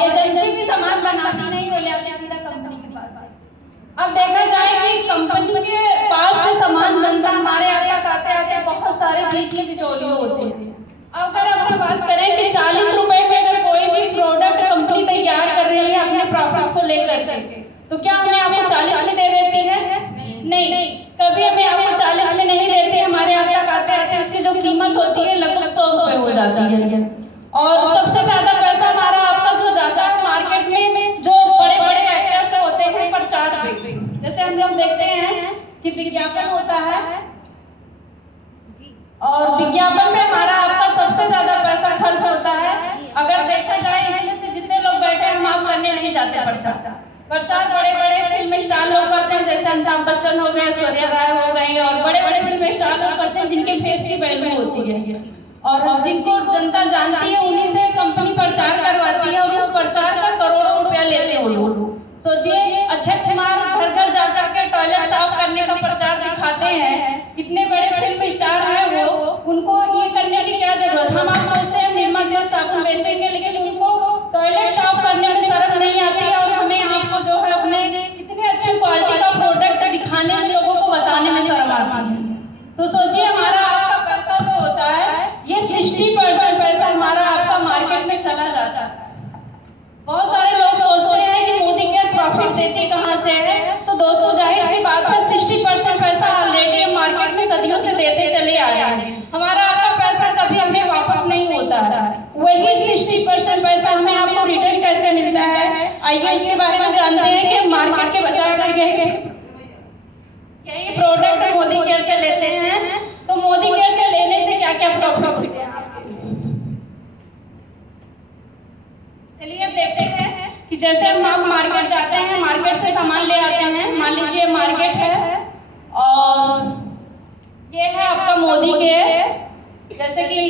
Agency भी सामान बनाती नहीं, वो ले आते हैं सीधा कंपनी के पास। अब देखा जाए कि कंपनी के पास से सामान बनता, हमारे यहाँ तक आते आते बहुत सारे बीच में बिचौलिए होते हैं। अगर हम बात करें कि 40 रुपए में अगर कोई भी प्रोडक्ट कंपनी तैयार कर रही है अपने प्रॉफिट को लेकर के, तो क्या हमें आपको 40 में दे देती है? नहीं, कभी हमें आपको 40 में नहीं देती। हमारे यहाँ तक आते आते उसकी जो कीमत होती है लगभग 100 रुपए हो जाती है। और सबसे ज्यादा पैसा हमारा आपका जो जाता है मार्केट में, जो बड़े बड़े एक्टर्स होते हैं प्रचार पे, जैसे हम लोग देखते हैं कि विज्ञापन होता है, और विज्ञापन में हमारा आपका सबसे ज्यादा पैसा खर्च होता है। अगर देखा जाए इसमें से जितने लोग बैठे हैं, हम आप करने नहीं जाते प्रचार बड़े बड़े फिल्म स्टार लोग करते हैं, जैसे अमिताभ बच्चन हो गए, ऐश्वर्या राय हो गई, और बड़े बड़े फिल्म स्टार लोग करते हैं जिनके फेस की वैल्यू होती है और जिनको जनता जानती है, उन्हीं से कंपनी प्रचार करवाती है और उस प्रचार का करोड़ों रुपया लेते हैं वो लोग। सोचिए, अक्षय कुमार घर घर जा करके टॉयलेट साफ करने का प्रचार दिखाते हैं, कितने बड़े फिल्म स्टार हैं वो, उनको ये करने की क्या जरूरत। हम आप सोचते हैं निर्मा तेल साबुन बेचेंगे, लेकिन उनको टॉयलेट साफ करने में शर्म नहीं आती है, और हमें आपको जो है अपने इतने अच्छी क्वालिटी का प्रोडक्ट दिखाने में, लोगों को बताने में शर्म आती है। तो सोचिए, हमारा आपका पैसा जो होता है ये 60% पैसा हमारा आपका मार्केट में चला जाता है। बहुत सारे लोग सोचते हैं कि मोदी केयर प्रॉफिट देती कहाँ से है, तो दोस्तों जाहिर सी बात है 60% पैसा ऑलरेडी हम मार्केट में सदियों से देते चले आ रहे हैं। हमारा आपका पैसा कभी हमें वापस नहीं होता है, वही 60% पैसा हमें आपको रिटर्न कैसे मिलता है, आइए इसके बारे में जानते हैं कि मार्केट के बचाव यही प्रोडक्ट मोदी केयर से लेते हैं। तो मोदी केयर से लेने से क्या क्या प्रॉफिट है, चलिए अब देखते हैं कि जैसे हम आप मार्केट जाते हैं, मार्केट से सामान ले आते हैं। मान लीजिए मार्केट है और ये है आपका मोदी केयर। जैसे कि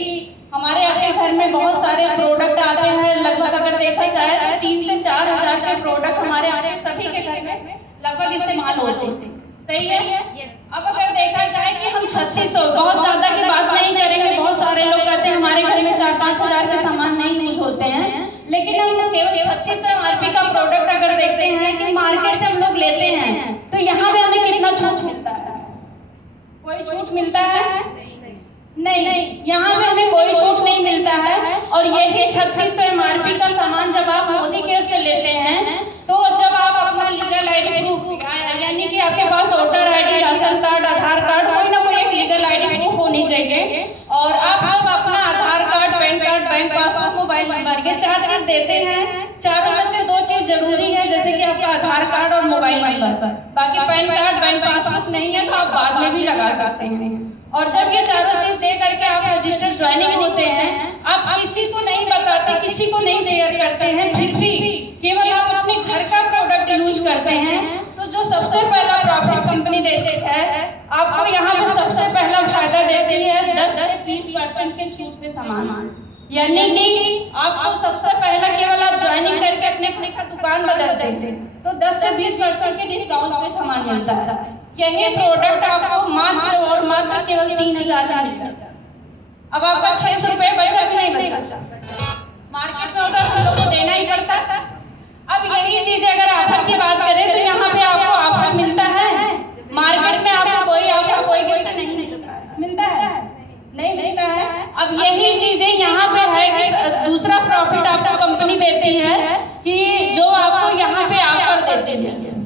हमारे आपके घर में बहुत सारे प्रोडक्ट आते हैं, लगभग अगर देखा जाए तो 3 से 4 हजार के प्रोडक्ट हमारे यहाँ सभी के घर में लगभग इस्तेमाल होते हैं। सही है? अब अगर देखा जाए कि हम 3600, बहुत ज्यादा की बात नहीं करेंगे, बहुत सारे लोग कहते हैं हमारे घर में 4-5 हजार के सामान नहीं यूज होते हैं, लेकिन हम केवल 3600 MRP का प्रोडक्ट अगर देखते हैं कि मार्केट से हम लोग लेते हैं, तो यहाँ पे हमें कितना छूट मिलता है? कोई छूट मिलता है? नहीं, यहाँ पे हमें कोई छूट नहीं मिलता है। और यही 3600 MRP का सामान जब आप मोदी केयर से लेते हैं, तो जब आप अपना लीगल आईडी प्रूफ, यानी कि आपके पास वोटर आईडी, राशन कार्ड, आधार कार्ड, कोई ना कोई एक लीगल आईडी प्रूफ होनी चाहिए, और आप जब अपना Aadhaar card, PAN card, bank passbook, mobile number, ये 4 चीज देते हैं। चारों में से 2 चीज जरूरी है, जैसे कि आपका आधार कार्ड और मोबाइल नंबर। बाकी पैन कार्ड, बैंक पासबुक नहीं है तो आप बाद में भी लगा सकते हैं। और जब ये चारों चीज दे करके आप रजिस्टर्ड ज्वाइनिंग होते हैं, आप किसी को नहीं बताते, किसी को नहीं शेयर करते हैं, फिर भी केवल आप अपने घर का प्रोडक्ट यूज करते हैं, तो जो सबसे पहला प्रॉफिट कंपनी देते है आपको, यहाँ पे सबसे पहला फायदा देती है 10 से 20% के छूट पे सामान। यानी कि आपको सबसे पहला केवल आप ज्वाइनिंग करके अपने का दुकान बदलते हैं तो 10 से 20% के डिस्काउंट पे सामान मिलता है। यही प्रोडक्ट आपको मात्र और मात्र केवल 3000 का मिलता है। अब आपका 600 रुपए बचा कि नहीं बचा? मार्केट में होता हम लोग को देना ही पड़ता था। अब यही चीज अगर ऑफर की बात करें तो यहाँ पे आपको ऑफर मिलता है, मार्केट में आपको कोई ऑफर, कोई गिफ्ट नहीं मिलता है, नहीं मिलता है। अब यही चीजें यहाँ पे है कि दूसरा प्रॉफिट आपको कंपनी देती है कि जो आपको यहाँ पे ऑफर देती है।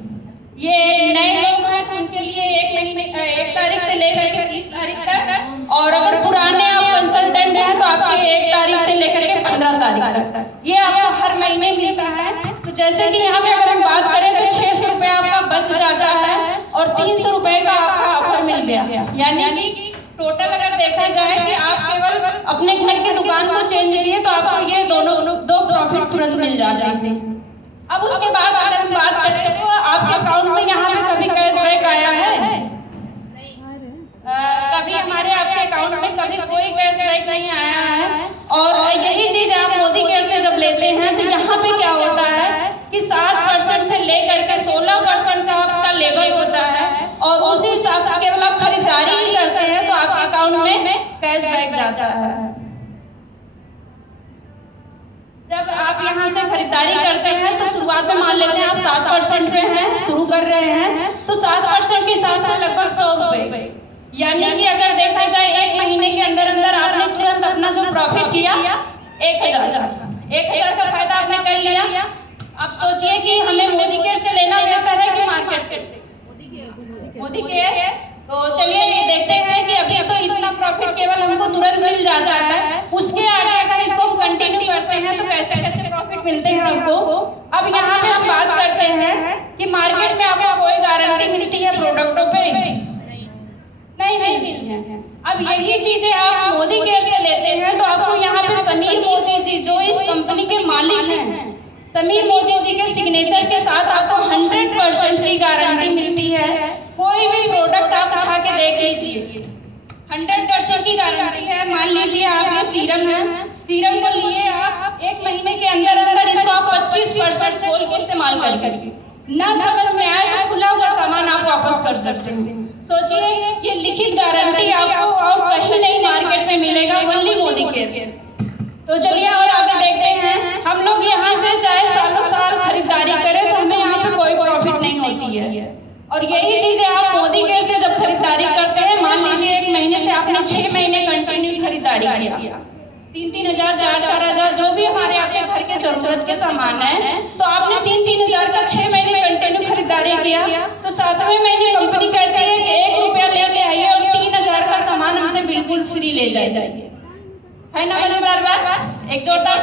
ये नए लोग हैं तो उनके लिए 1 तारीख से लेकर के 30 तारीख तक, और अगर पुराने आप कंसल्टेंट हैं तो आपके 1 तारीख से लेकर के 15 तारीख तक, ये आपको हर महीने मिलता है। तो जैसे कि यहाँ पे अगर हम बात करें तो 600 रुपए आपका बच जाता है और 300 रुपए का आपका ऑफर मिल गया। यानी कि टोटल अगर देखा जाए कि आप केवल अपने घर के दुकान को चेंज किए तो आपको ये दो प्रॉफिट तुरंत मिल जाते हैं। अब उसके बाद अगर हम बात करें तो आपके अकाउंट में यहाँ पे कभी कैशबैक आया है? कभी हमारे आपके अकाउंट में कभी कोई कैशबैक नहीं आया है। और यही चीज आप मोदी केयर से जब लेते हैं तो यहाँ पे क्या होता है कि 7% से लेकर के 16% का आपका लेवल होता है, और उसी हिसाब से केवल आप खरीदारी ही करते हैं तो आपके अकाउंट में कैशबैक जाता है। जब आप यहाँ से खरीदारी करते हैं तो शुरुआत में मान लेते हैं आप 7% पे हैं, शुरू कर रहे हैं, तो 7% के हिसाब से लगभग 100 रुपए, यानी कि अगर देखा जाए 1 महीने के अंदर अंदर आपने तुरंत अपना जो प्रॉफिट किया 1,000 का फायदा आपने कर लिया। अब सोचिए कि हमें मोदी केयर से लेना बेहतर है कि मार्केट से? मोदी केयर है। तो चलिए ये देखते हैं कि अभी तो इतना प्रॉफिट केवल हमको तुरंत मिल जाता है, उसके आगे अगर इसको कंटिन्यू करते हैं तो कैसे कैसे प्रॉफिट मिलते हैं हमको। अब यहाँ पे हम बात करते हैं कि मार्केट में आपको कोई गारंटी मिलती है प्रोडक्टों पे? नहीं मिलती है। अब यही चीजें आप मोदी केयर से लेते हैं तो आपको यहाँ पे समीर मोदी जी जो इस कंपनी के मालिक हैं, समीर मोदी जी के सिग्नेचर के साथ आपको 100% की गारंटी मिलती है। कोई भी प्रोडक्ट आप उठा के देख लीजिए, 100% की गारंटी है। मान लीजिए आप ये सीरम है, सीरम को लिए आप 1 महीने के अंदर अंदर इसको आप 25% खोल के इस्तेमाल करिए, ना समझ में आए तो खुला हुआ सामान आप वापस कर सकते हैं। सोचिए ये लिखित गारंटी आपको और कहीं नहीं मार्केट में मिलेगा, ओनली मोदी केयर। तो चलिए और आगे देखते हैं। हम लोग यहाँ से चाहे सालों साल खरीदारी करें तो हमें यहाँ पे कोई प्रॉफिट नहीं होती है, और यही चीजें आप मोदी केयर से जब खरीदारी करते हैं, मान लीजिए 1 महीने से आपने 6 महीने कंटिन्यू खरीदारी किया, 3-3 हजार 4-4 हजार जो भी हमारे आपके घर के जरूरत के सामान है, तो आपने 3-3 हजार का 6 महीने कंटिन्यू खरीदारी किया, तो 7वें महीने कंपनी कहती है कि 1 रुपया लेके आइए और 3,000 का सामान हमसे बिल्कुल फ्री ले जाइए। है ना मजेदार बात? एक जोरदार